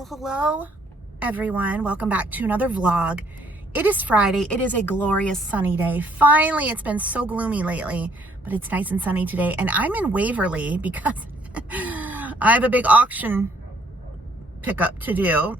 Well, hello everyone. Welcome back to another vlog. It is Friday. It is a glorious sunny day. Finally, it's been so gloomy lately, but it's nice and sunny today. And I'm in Waverly because I have a big auction pickup to do.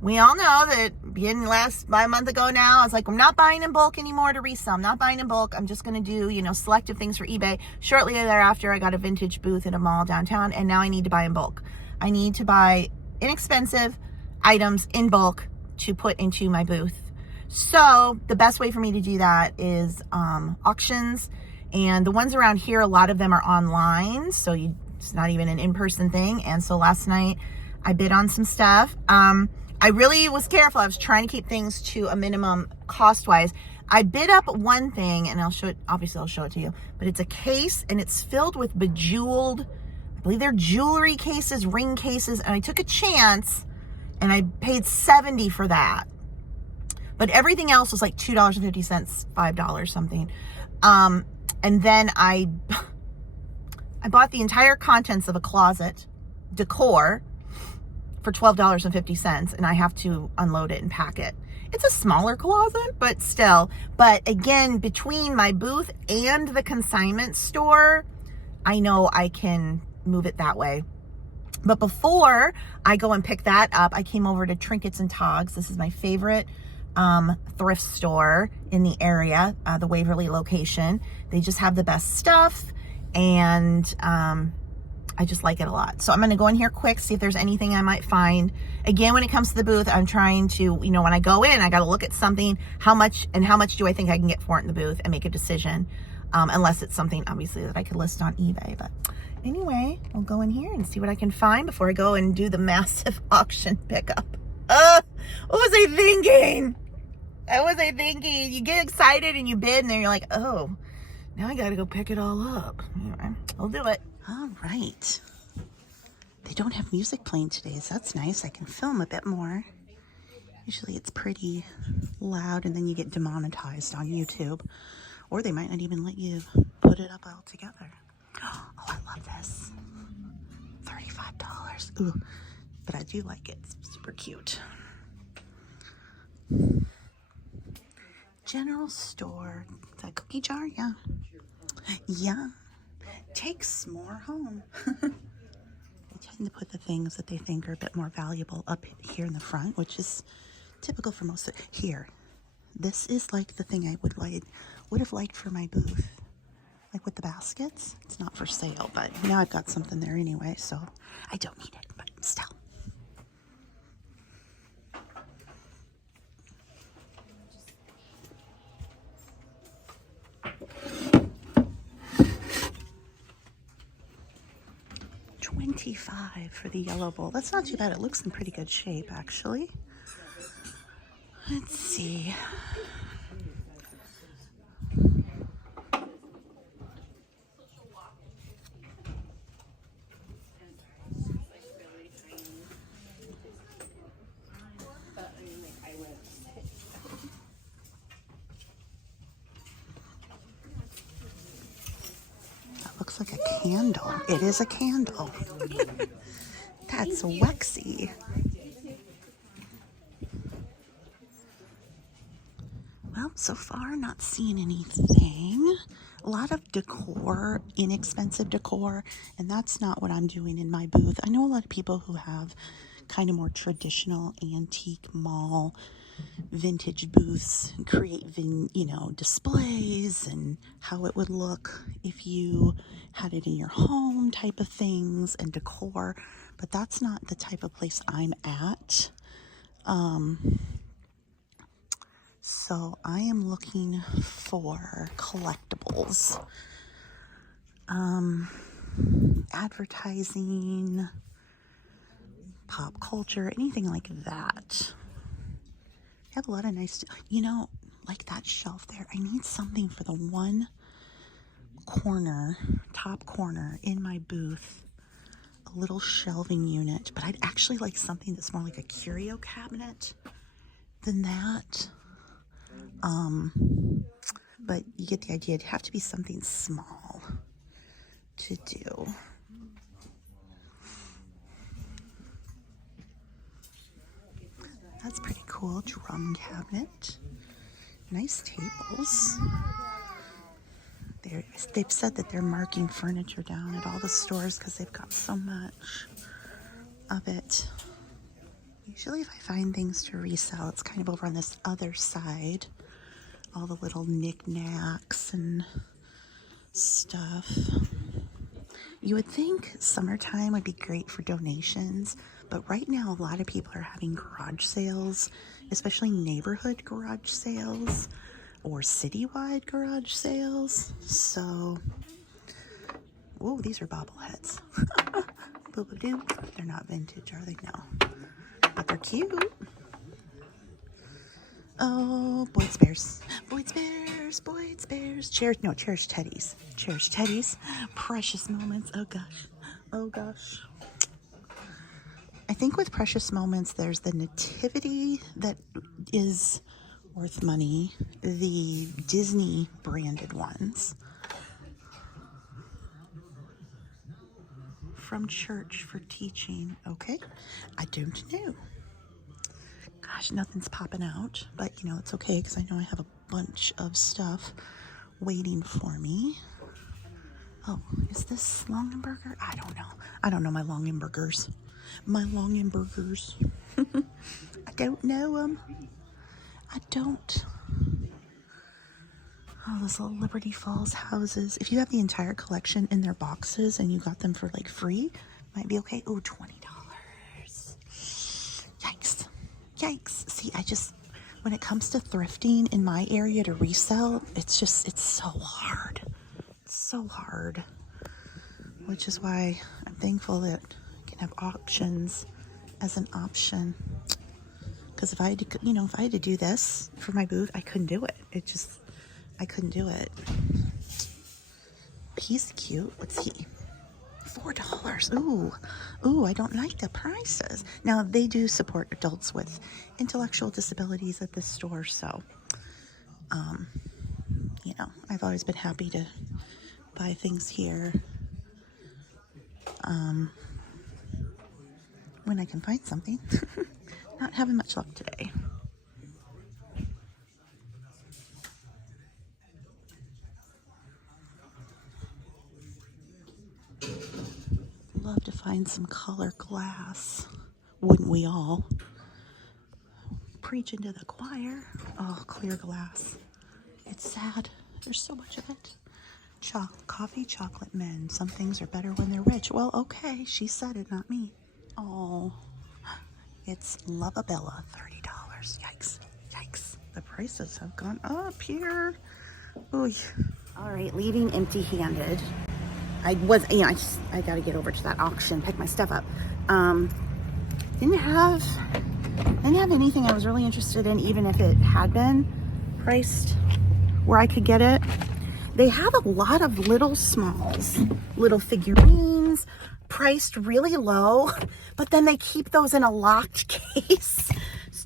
We all know that beginning about a month ago now, I was like, I'm not buying in bulk anymore to resell. I'm not buying in bulk. I'm just going to do, selective things for eBay. Shortly thereafter, I got a vintage booth at a mall downtown, and now I need to buy in bulk. I need to buy inexpensive items in bulk to put into my booth. So the best way for me to do that is auctions. And the ones around here, a lot of them are online. So it's not even an in-person thing. And so last night I bid on some stuff. I really was careful. I was trying to keep things to a minimum cost-wise. I bid up one thing, and I'll show it to you, but it's a case, and it's filled with bejeweled, I believe they're jewelry cases, ring cases, and I took a chance, and I paid $70 for that. But everything else was like $2.50, $5 something. And then I bought the entire contents of a closet decor for $12.50, and I have to unload it and pack it. It's a smaller closet, but still. But again, between my booth and the consignment store, I know I can move it that way. But before I go and pick that up, I came over to Trinkets and Togs. This is my favorite thrift store in the area, the Waverly location. They just have the best stuff, and I just like it a lot. So I'm going to go in here quick, see if there's anything I might find. Again, when it comes to the booth, I'm trying to, when I go in, I got to look at something, how much do I think I can get for it in the booth, and make a decision. Unless it's something, obviously, that I could list on eBay. But anyway, I'll go in here and see what I can find before I go and do the massive auction pickup. What was I thinking? You get excited and you bid, and then you're like, oh, now I got to go pick it all up. Anyway, I'll do it. All right. They don't have music playing today, so that's nice. I can film a bit more. Usually it's pretty loud, and then you get demonetized on YouTube. Or they might not even let you put it up altogether. Oh, I love this. $35. Ooh, but I do like it. It's super cute. General store. Is that a cookie jar? Yeah. Yeah. Takes more home. They tend to put the things that they think are a bit more valuable up here in the front, which is typical for most of it. Here, this is like the thing I would have liked for my booth, like with the baskets. It's not for sale, but now I've got something there anyway, so I don't need it, but still. $25 for the yellow bowl. That's not too bad. It looks in pretty good shape, actually. Let's see. Looks like a candle. It is a candle. That's waxy. Well, so far not seeing anything. A lot of decor, inexpensive decor, and that's not what I'm doing in my booth. I know a lot of people who have kind of more traditional antique mall vintage booths and create displays and how it would look if you had it in your home type of things and decor, but that's not the type of place I'm at. So I am looking for collectibles, advertising, pop culture, anything like that. I have a lot of nice, like that shelf there. I need something for the one corner, top corner in my booth, a little shelving unit, but I'd actually like something that's more like a curio cabinet than that. But you get the idea. It'd have to be something small to do. That's pretty cool. Drum cabinet. Nice tables. They've said that they're marking furniture down at all the stores because they've got so much of it. Usually if I find things to resell, it's kind of over on this other side. All the little knickknacks and stuff. You would think summertime would be great for donations, but right now a lot of people are having garage sales, especially neighborhood garage sales or citywide garage sales. So, oh, these are bobbleheads. Boo-boo-doo. They're not vintage, are they? No. But they're cute. Oh, Boyd's Bears. Boyd's Bears. Boyd's Bears. Cherish teddies. Cherish teddies. Precious moments. Oh, gosh. Oh, gosh. I think with precious moments, there's the nativity that is worth money. The Disney branded ones. From church for teaching. Okay. I don't know. Gosh, nothing's popping out, but you know, it's okay because I know I have a bunch of stuff waiting for me. Oh, is this Longenberger? I don't know. I don't know my Longenbergers. My Longenbergers. I don't know them. I don't. Oh, those little Liberty Falls houses. If you have the entire collection in their boxes and you got them for like free, might be okay. Oh, $20. Yikes. Yikes. See, when it comes to thrifting in my area to resell, it's so hard. It's so hard. Which is why I'm thankful that I can have auctions as an option. Because if I had to do this for my booth, I couldn't do it. I couldn't do it. He's cute. What's he? $4. Ooh, I don't like the prices. Now, they do support adults with intellectual disabilities at this store, so, I've always been happy to buy things here when I can find something. Not having much luck today. Love to find some color glass. Wouldn't we all? Preaching to the choir. Oh, clear glass. It's sad. There's so much of it. Coffee, chocolate men. Some things are better when they're rich. Well, okay. She said it, not me. Oh, it's Lovabella, $30. Yikes. Yikes. The prices have gone up here. Oy. All right, leaving empty-handed. I got to get over to that auction, pick my stuff up. Didn't have anything I was really interested in, even if it had been priced where I could get it. They have a lot of little smalls, little figurines, priced really low, but then they keep those in a locked case,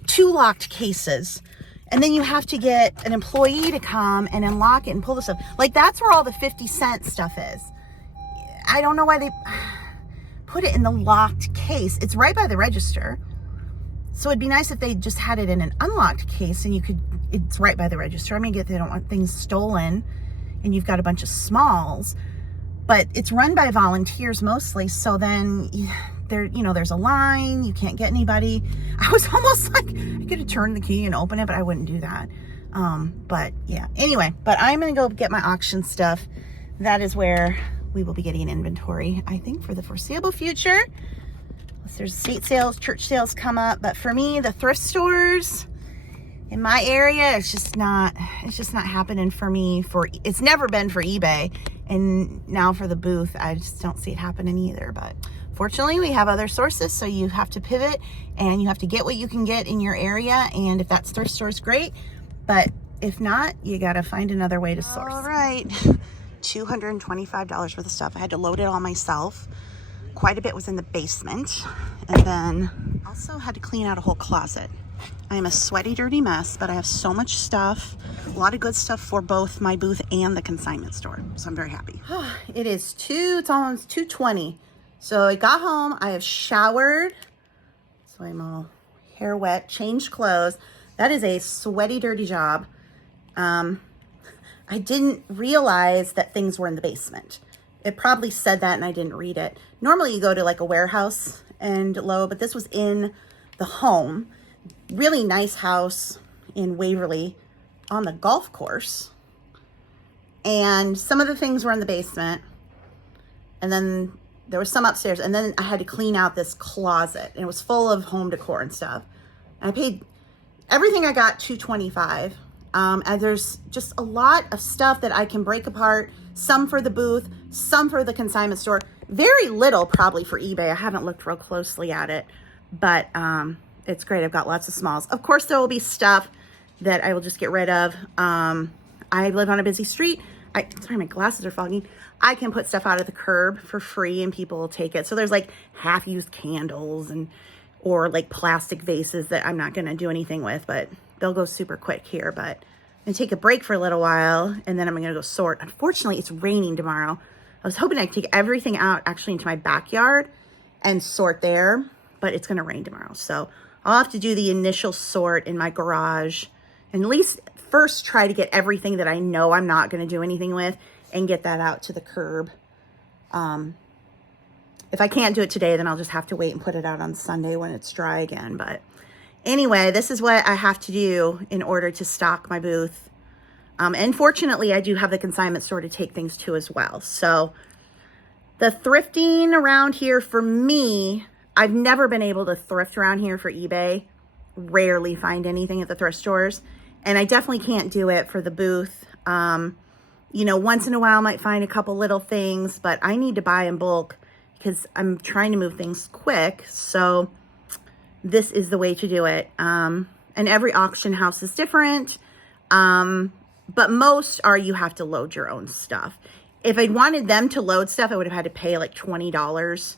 2 locked cases. And then you have to get an employee to come and unlock it and pull the stuff. Like, that's where all the 50-cent stuff is. I don't know why they put it in the locked case. It's right by the register. So it'd be nice if they just had it in an unlocked case and it's right by the register. I mean, they don't want things stolen and you've got a bunch of smalls, but it's run by volunteers mostly. So then there's a line, you can't get anybody. I was almost like, I could have turned the key and opened it, but I wouldn't do that. But yeah, anyway, but I'm going to go get my auction stuff. That is where we will be getting inventory, I think, for the foreseeable future. Unless there's estate sales, church sales come up. But for me, the thrift stores in my area, it's just not happening for me. It's never been for eBay. And now for the booth, I just don't see it happening either. But fortunately, we have other sources. So you have to pivot and you have to get what you can get in your area. And if that's thrift stores, great. But if not, you got to find another way to source. All right. $225 worth of stuff. I had to load it all myself. Quite a bit was in the basement. And then also had to clean out a whole closet. I am a sweaty, dirty mess, but I have so much stuff. A lot of good stuff for both my booth and the consignment store. So I'm very happy. It's almost 2:20. So I got home. I have showered. So I'm all hair wet, change clothes. That is a sweaty, dirty job. I didn't realize that things were in the basement. It probably said that and I didn't read it. Normally you go to like a warehouse and load, but this was in the home. Really nice house in Waverly on the golf course. And some of the things were in the basement. And then there was some upstairs. And then I had to clean out this closet. And it was full of home decor and stuff. And I paid everything I got $225. And there's just a lot of stuff that I can break apart. Some for the booth, some for the consignment store. Very little probably for eBay. I haven't looked real closely at it, but it's great. I've got lots of smalls. Of course, there will be stuff that I will just get rid of. I live on a busy street. Sorry, my glasses are fogging. I can put stuff out at the curb for free and people will take it. So there's like half-used candles or like plastic vases that I'm not going to do anything with, but they'll go super quick here. But I'm going to take a break for a little while and then I'm going to go sort. Unfortunately, it's raining tomorrow. I was hoping I could take everything out actually into my backyard and sort there, but it's going to rain tomorrow. So I'll have to do the initial sort in my garage and at least first try to get everything that I know I'm not going to do anything with and get that out to the curb. If I can't do it today, then I'll just have to wait and put it out on Sunday when it's dry again. But anyway, this is what I have to do in order to stock my booth. And fortunately, I do have the consignment store to take things to as well. So the thrifting around here for me, I've never been able to thrift around here for eBay. Rarely find anything at the thrift stores. And I definitely can't do it for the booth. You know, once in a while I might find a couple little things, but I need to buy in bulk because I'm trying to move things quick. So this is the way to do it. And every auction house is different. But most are you have to load your own stuff. If I'd wanted them to load stuff, I would have had to pay like $20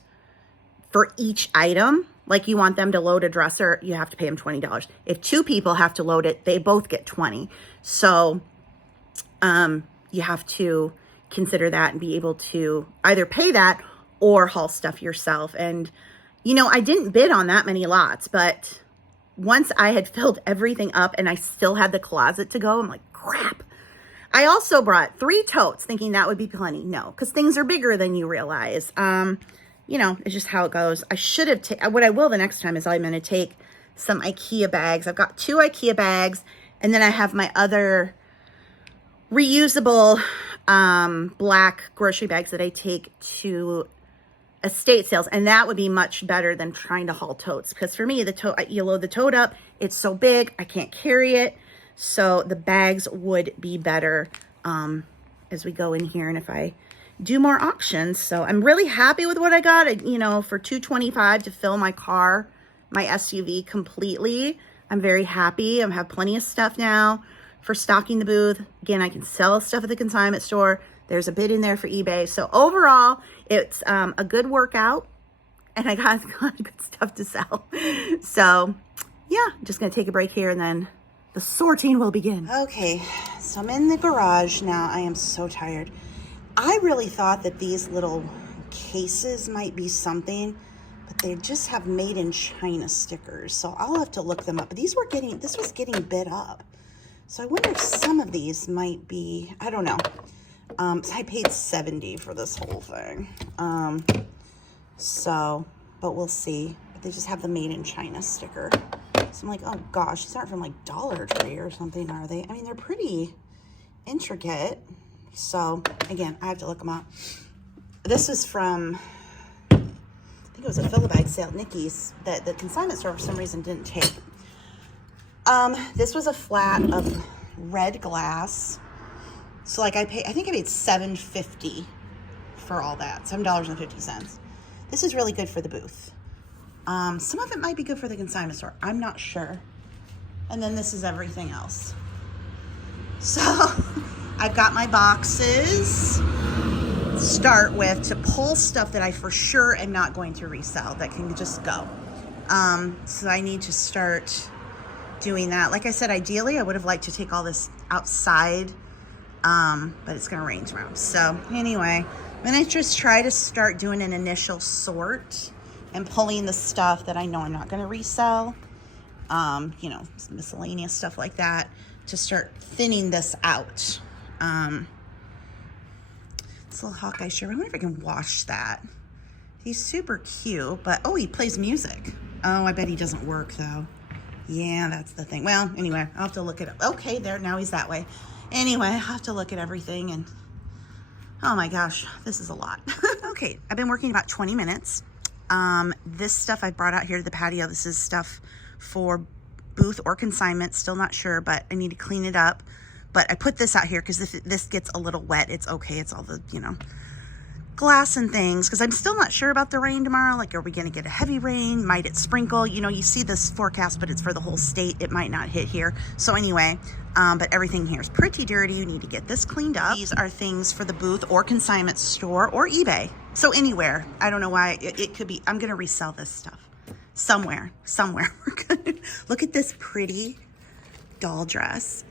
for each item. Like you want them to load a dresser, you have to pay them $20. If two people have to load it, they both get $20. So you have to consider that and be able to either pay that or haul stuff yourself. And, you know, I didn't bid on that many lots, but once I had filled everything up and I still had the closet to go, I'm like, crap. I also brought 3 totes thinking that would be plenty. No, because things are bigger than you realize. You know, it's just how it goes. I should have what I will the next time is I'm going to take some IKEA bags. I've got 2 IKEA bags, and then I have my other reusable black grocery bags that I take to estate sales, and that would be much better than trying to haul totes, because for me, the tote, you load the tote up, it's so big, I can't carry it. So the bags would be better as we go in here and if I do more auctions. So I'm really happy with what I got, you know, for $225 to fill my car, my SUV completely. I'm very happy. I have plenty of stuff now for stocking the booth. Again, I can sell stuff at the consignment store. There's a bid in there for eBay. So overall, it's a good workout and I got a lot of good stuff to sell. So yeah, just gonna take a break here and then the sorting will begin. Okay, so I'm in the garage now. I am so tired. I really thought that these little cases might be something, but they just have made in China stickers. So I'll have to look them up. But this was getting bid up. So I wonder if some of these might be, I don't know. So I paid $70 for this whole thing. But we'll see. But they just have the made in China sticker. So I'm like, oh gosh, these aren't from like Dollar Tree or something, are they? I mean, they're pretty intricate. So again, I have to look them up. This was from, I think it was a fill-a-bag sale at Nikki's that the consignment store for some reason didn't take. This was a flat of red glass. So like I think I paid $7.50 for all that, $7.50. This is really good for the booth. Some of it might be good for the consignment store. I'm not sure. And then this is everything else. So I've got my boxes to start with to pull stuff that I for sure am not going to resell that can just go. So I need to start doing that. Like I said, ideally I would have liked to take all this outside, but it's gonna rain tomorrow. So anyway, I'm gonna just try to start doing an initial sort and pulling the stuff that I know I'm not going to resell. you know, some miscellaneous stuff like that to start thinning this out. This little Hawkeye shirt. I wonder if I can wash that. He's super cute, but oh, he plays music. Oh, I bet he doesn't work though. Yeah, that's the thing. Well, anyway, I'll have to look at it. Okay, there, now he's that way. Anyway, I'll have to look at everything and oh my gosh, this is a lot. Okay, I've been working about 20 minutes. This stuff I brought out here to the patio. This is stuff for booth or consignment. Still not sure, but I need to clean it up. But I put this out here because if this gets a little wet, it's okay. It's all the, you know, glass and things, because I'm still not sure about the rain tomorrow. Like, are we going to get a heavy rain? Might it sprinkle? You know, you see this forecast, but it's for the whole state. It might not hit here. So anyway, but everything here is pretty dirty. You need to get this cleaned up. These are things for the booth or consignment store or eBay. So anywhere. I don't know why. It could be. I'm going to resell this stuff somewhere. We're gonna look at this pretty doll dress.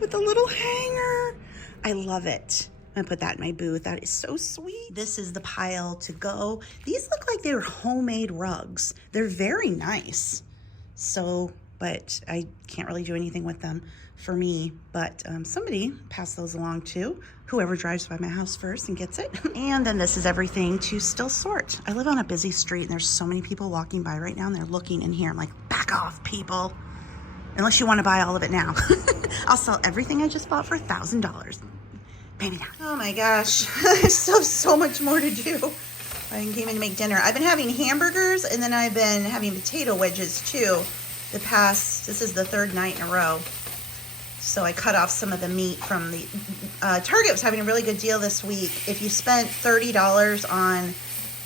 With a little hanger. I love it. I'm gonna put that in my booth. That is so sweet. This is the pile to go. These look like they were homemade rugs. They're very nice. So, but I can't really do anything with them for me. But somebody pass those along too. Whoever drives by my house first and gets it. And then this is everything to still sort. I live on a busy street and there's so many people walking by right now and they're looking in here. I'm like, back off, people. Unless you want to buy all of it now. I'll sell everything I just bought for $1,000. Maybe not. Oh my gosh, I still have so much more to do. I came in to make dinner. I've been having hamburgers and then I've been having potato wedges too. This is the third night in a row. So I cut off some of the meat from the, Target was having a really good deal this week. If you spent $30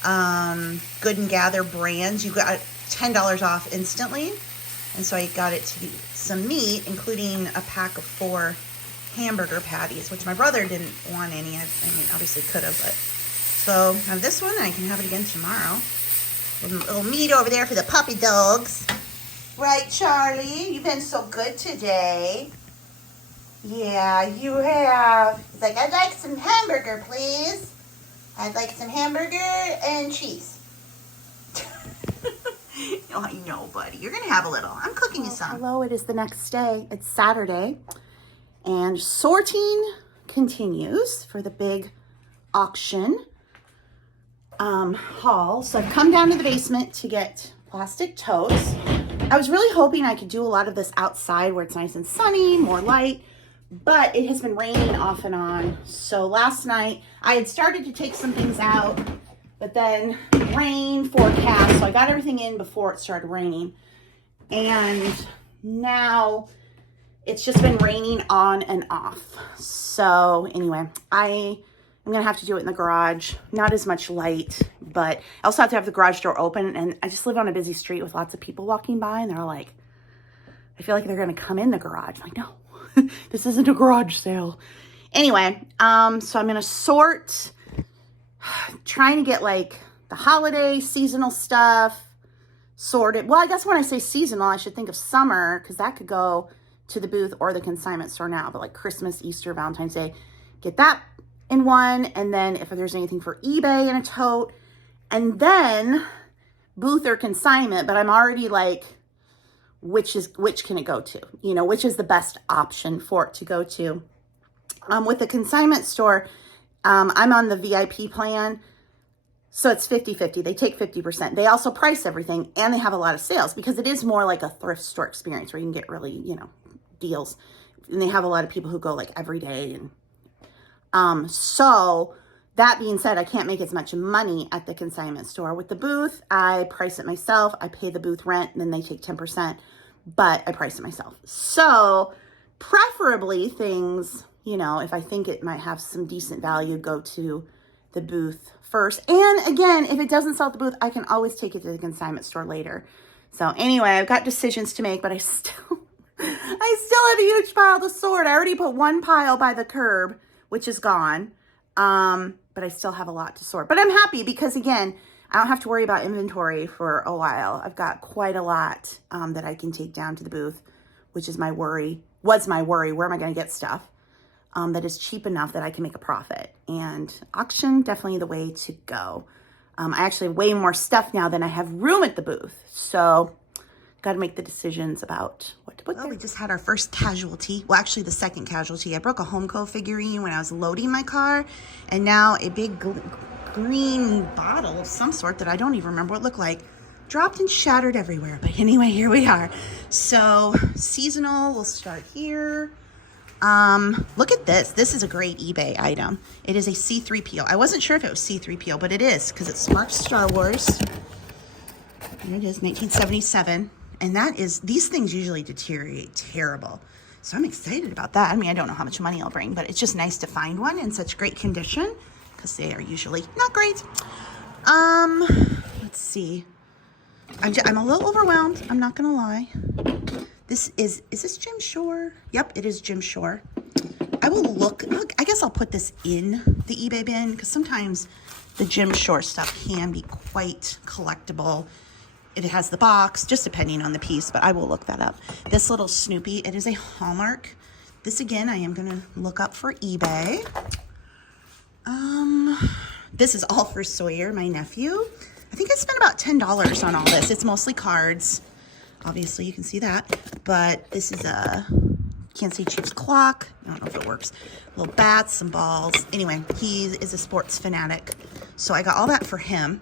on Good and Gather brands, you got $10 off instantly. And so I got it to be some meat, including a pack of 4 hamburger patties, which my brother didn't want any. I mean, obviously could have, but so I have this one and I can have it again tomorrow. A little meat over there for the puppy dogs. Right, Charlie? You've been so good today. Yeah, you have. He's like, I'd like some hamburger, please. I'd like some hamburger and cheese. Oh, I know, buddy. You're going to have a little. I'm cooking you some. Hello, it is the next day. It's Saturday. And sorting continues for the big auction haul. So I've come down to the basement to get plastic totes. I was really hoping I could do a lot of this outside where it's nice and sunny, more light, but it has been raining off and on. So last night I had started to take some things out, but then rain forecast. So I got everything in before it started raining. And now it's just been raining on and off. So anyway, I'm gonna have to do it in the garage. Not as much light, but I also have to have the garage door open. And I just live on a busy street with lots of people walking by and they're like, I feel like they're gonna come in the garage. I'm like, no, this isn't a garage sale. Anyway, so I'm gonna sort, trying to get like the holiday seasonal stuff sorted. Well, I guess when I say seasonal, I should think of summer because that could go to the booth or the consignment store now, but like Christmas, Easter, Valentine's Day, get that in one. And then if there's anything for eBay in a tote, and then booth or consignment, but I'm already like, which can it go to? You know, which is the best option for it to go to? With the consignment store, I'm on the VIP plan. So it's 50-50. They take 50%. They also price everything and they have a lot of sales because it is more like a thrift store experience where you can get really, you know, deals. And they have a lot of people who go like every day. And so that being said, I can't make as much money at the consignment store. With the booth, I price it myself. I pay the booth rent and then they take 10%, but I price it myself. So preferably things, you know, if I think it might have some decent value, go to the booth first. And again, if it doesn't sell at the booth, I can always take it to the consignment store later. So anyway, I've got decisions to make, but I still have a huge pile to sort. I already put one pile by the curb, which is gone. But I still have a lot to sort. But I'm happy because again, I don't have to worry about inventory for a while. I've got quite a lot that I can take down to the booth, which is my worry, was my worry. Where am I going to get stuff that is cheap enough that I can make a profit? And auction, definitely the way to go. I actually have way more stuff now than I have room at the booth. So got to make the decisions about what to put there. We just had our first casualty. Well, actually the second casualty. I broke a Homeco figurine when I was loading my car, and now a big green bottle of some sort that I don't even remember what it looked like dropped and shattered everywhere. But anyway, here we are. So seasonal, we'll start here. Look at this. This is a great eBay item. It is a C-3PO. I wasn't sure if it was C-3PO, but it is, because it's marked Star Wars. There it is, 1977. And that is, these things usually deteriorate terrible. So I'm excited about that. I mean, I don't know how much money I'll bring, but it's just nice to find one in such great condition, because they are usually not great. Let's see. I'm a little overwhelmed. I'm not gonna lie. Is this Jim Shore? Yep, it is Jim Shore. I will look, I guess I'll put this in the eBay bin, because sometimes the Jim Shore stuff can be quite collectible. It has the box, just depending on the piece, but I will look that up. This little Snoopy, it is a Hallmark. This again, I am gonna look up for eBay. This is all for Sawyer, my nephew. I think I spent about $10 on all this. It's mostly cards. Obviously, you can see that. But this is a Kansas City Chiefs clock. I don't know if it works. Little bats, some balls. Anyway, he is a sports fanatic. So I got all that for him.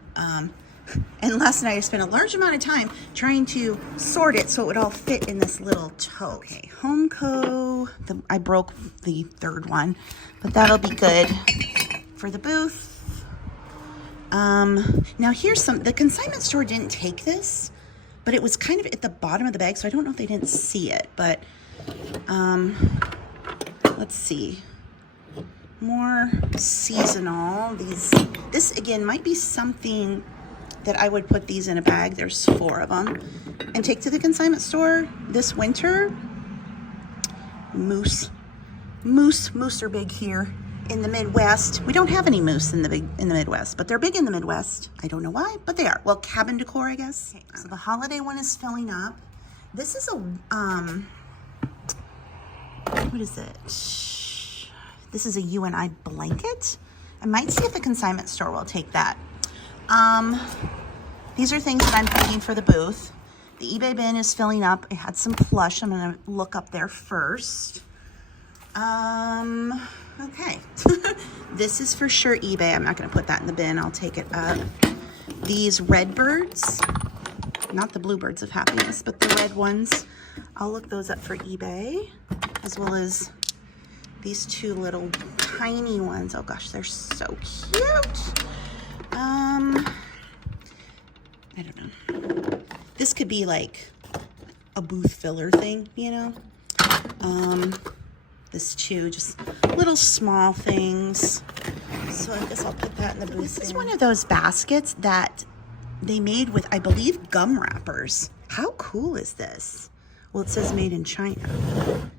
And last night I spent a large amount of time trying to sort it so it would all fit in this little tote. Okay, Homeco. I broke the third one, but that'll be good for the booth. Now here's the consignment store didn't take this, but it was kind of at the bottom of the bag, so I don't know if they didn't see it, but, let's see. More seasonal. This again might be something that I would put these in a bag. There's 4 of them, and take to the consignment store this winter. Moose are big here in the Midwest. We don't have any moose in the Midwest, but they're big in the Midwest. I don't know why, but they are. Well, cabin decor, I guess. Okay, so the holiday one is filling up. This is a what is it? This is a UNI blanket. I might see if the consignment store will take that. These are things that I'm picking for the booth. The eBay bin is filling up. It had some plush. I'm gonna look up there first. Okay. This is for sure eBay. I'm not gonna put that in the bin. I'll take it up. These red birds, not the bluebirds of happiness, but the red ones. I'll look those up for eBay, as well as these 2 little tiny ones. Oh gosh, they're so cute. I don't know. This could be like a booth filler thing, you know? This too, just little small things. So I guess I'll put that in the booth. This is one of those baskets that they made with, I believe, gum wrappers. How cool is this? Well, it says made in China.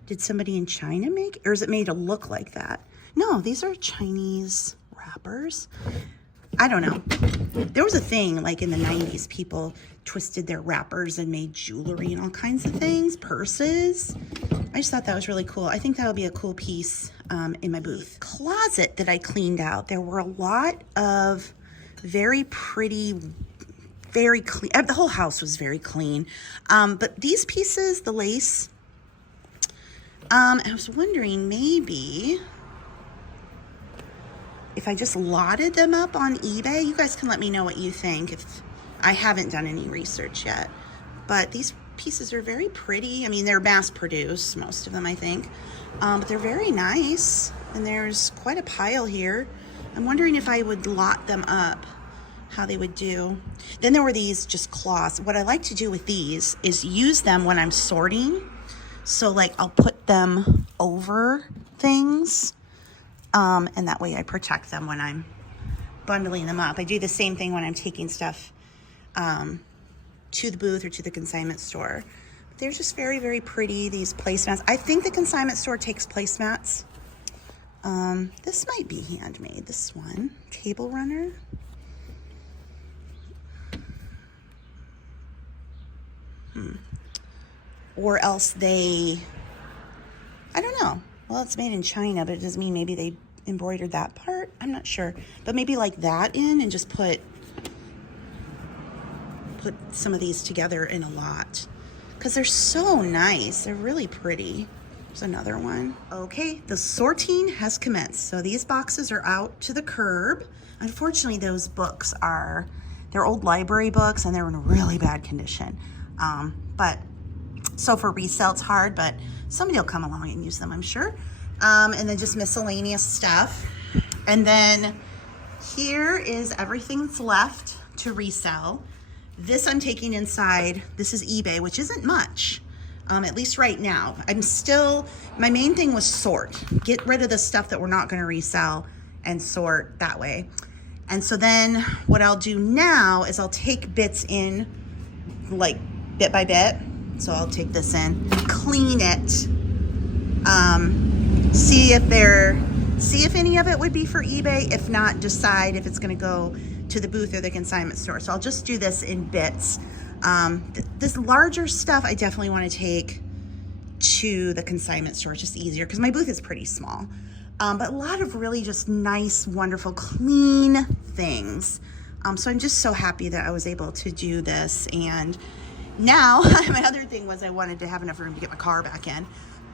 Did somebody in China make it? Or is it made to look like that? No, these are Chinese wrappers. I don't know. There was a thing like in the 90s, people twisted their wrappers and made jewelry and all kinds of things, purses. I just thought that was really cool. I think that would be a cool piece in my booth. Closet that I cleaned out, there were a lot of very pretty, very clean. The whole house was very clean. But these pieces, the lace, I was wondering maybe if I just lotted them up on eBay. You guys can let me know what you think. If I haven't done any research yet, but these pieces are very pretty. I mean, they're mass produced, most of them, I think, but they're very nice. And there's quite a pile here. I'm wondering if I would lot them up, how they would do. Then there were these just cloths. What I like to do with these is use them when I'm sorting. So like I'll put them over things, and that way I protect them when I'm bundling them up. I do the same thing when I'm taking stuff to the booth or to the consignment store. But they're just very, very pretty, these placemats. I think the consignment store takes placemats. This might be handmade, this one. Table runner. Or else they, I don't know. Well, it's made in China, but it doesn't mean maybe they embroidered that part. I'm not sure. But maybe like that in and just put some of these together in a lot. because they're so nice. They're really pretty. There's another one. Okay, the sorting has commenced. So these boxes are out to the curb. Unfortunately, those books they're old library books and they're in really bad condition. So for resale, it's hard, but somebody will come along and use them, I'm sure. And then just miscellaneous stuff. And then here is everything that's left to resell. This I'm taking inside. This is eBay, which isn't much, at least right now. My main thing was sort. Get rid of the stuff that we're not gonna resell and sort that way. And so then what I'll do now is I'll take bits in, like bit by bit. So I'll take this in, clean it, see if any of it would be for eBay. If not, decide if it's gonna go to the booth or the consignment store. So I'll just do this in bits. This larger stuff I definitely wanna take to the consignment store. It's just easier because my booth is pretty small. But a lot of really just nice, wonderful, clean things. So I'm just so happy that I was able to do this. And now, my other thing was I wanted to have enough room to get my car back in.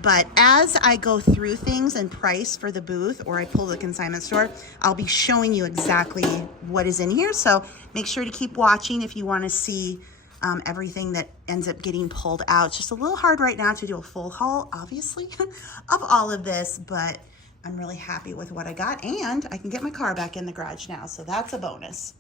But as I go through things and price for the booth, or I pull the consignment store, I'll be showing you exactly what is in here. So make sure to keep watching if you want to see everything that ends up getting pulled out. It's just a little hard right now to do a full haul, obviously, of all of this, but I'm really happy with what I got, and I can get my car back in the garage now, so that's a bonus.